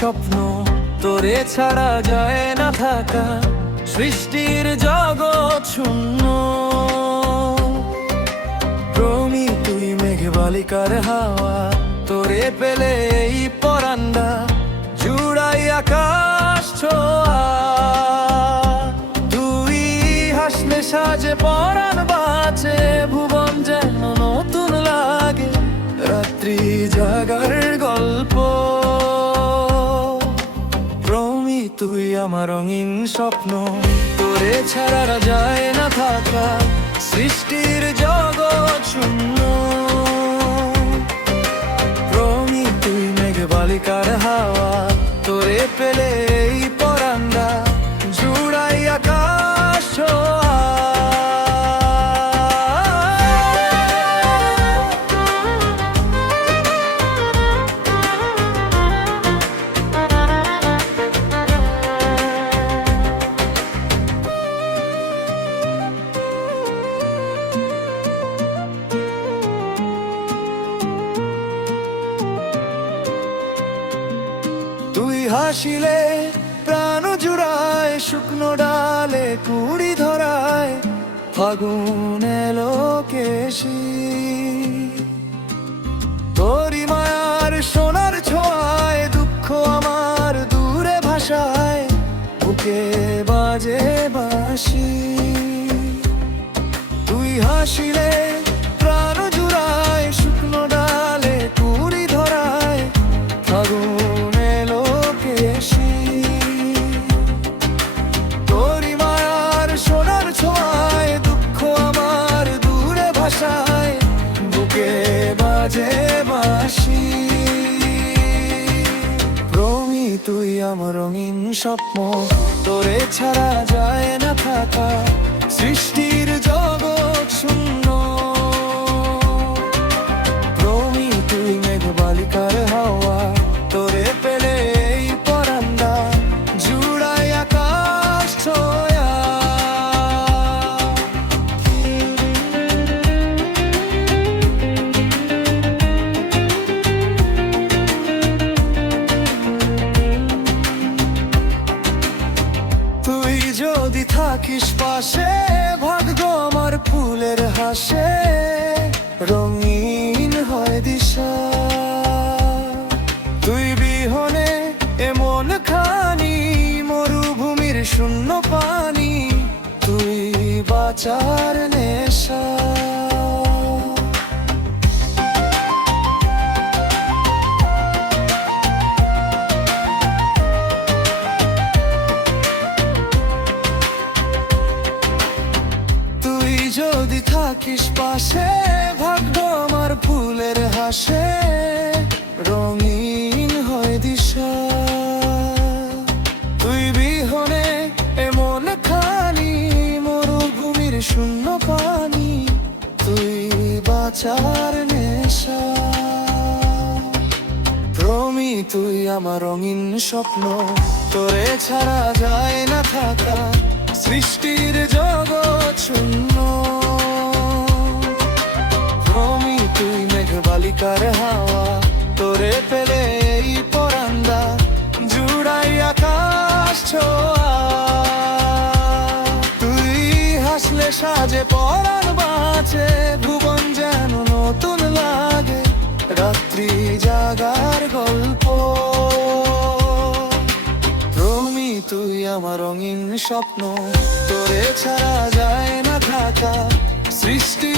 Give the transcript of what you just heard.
স্বপ্ন, তোরে ছাড়া যায় না থাকা, সৃষ্টির জগৎ শূন্য। প্রমি তুই মেঘ বালিকার হাওয়া, তোরে পেলে এই পরান্ডা জুড়াই আকাশ ছোঁয়া। তুই হাসলে সাজে পরাণ বাঁচে, ভুবন যেন নতুন লাগে, রাত্রি জাগার গল্প। প্রমি তুই আমার রঙিন স্বপ্ন, তোরে ছাড়া যায় না থাকা, সৃষ্টির জগৎ শূন্য। প্রমি তুই মেঘ বালিকার হাওয়া, তোরে পেলে এই পরান্ডা জুড়াই আকাশ ছোঁয়া। তুই হাসিলে প্রাণ জুড়ায়, শুকনো ডালে কুড়ি ধরায়, ফাগুন এলো কেশি। তোরি মায়ার সোনার ছোঁয়ায়, দুঃখ আমার দূরে ভাষায়, বুকে বাজে বাঁশি। তুই হাসিলে প্রাণ জুড়ায়, শুকনো ডালে কুড়ি ধরায়, ফাগুন বুকে বাজে বাঁশি। প্রমি তুই আমার রঙিন স্বপ্ন, তোরে ছাড়া যায় না থাকা, সৃষ্টির জগৎ শূন্য। প্রমি তুই মেঘ বালিকার হাওয়া, তোরে পেলে এই পরান্ডা জুড়াই আকাশ ছোঁয়া। যদি থাকিস পাশে, ভাগ্য আমার ফুলের হাসে, রঙিন হয় দিশা। তুই বিহনে এমন খানি, মরুভূমির শূন্য পানি, তুই বাঁচার নেশা। যদি থাকিস পাশে, ভাগ্য আমার ফুলের হাসে, রঙিন হয় দিশা। তুই বিহনে এমন খানি, মরুভূমির শূন্য পানি, তুই বাঁচার নেশা। প্রমি তুই আমার রঙিন স্বপ্ন, তোরে ছাড়া যায় না থাকা, সৃষ্টির জগৎ শূন্য। প্রমি তুই মেঘ বালিকার হাওয়া, তোরে পেলে এই পরান্ডা জুড়াই আকাশ ছোঁয়া। তুই হাসলে সাজে পরাণ বাঁচে, ভুবন যেন নতুন লাগে, রাত্রি জাগার গল্প। তুই আমার রঙিন স্বপ্ন, তোরে ছাড়া যায় না থাকা, সৃষ্টি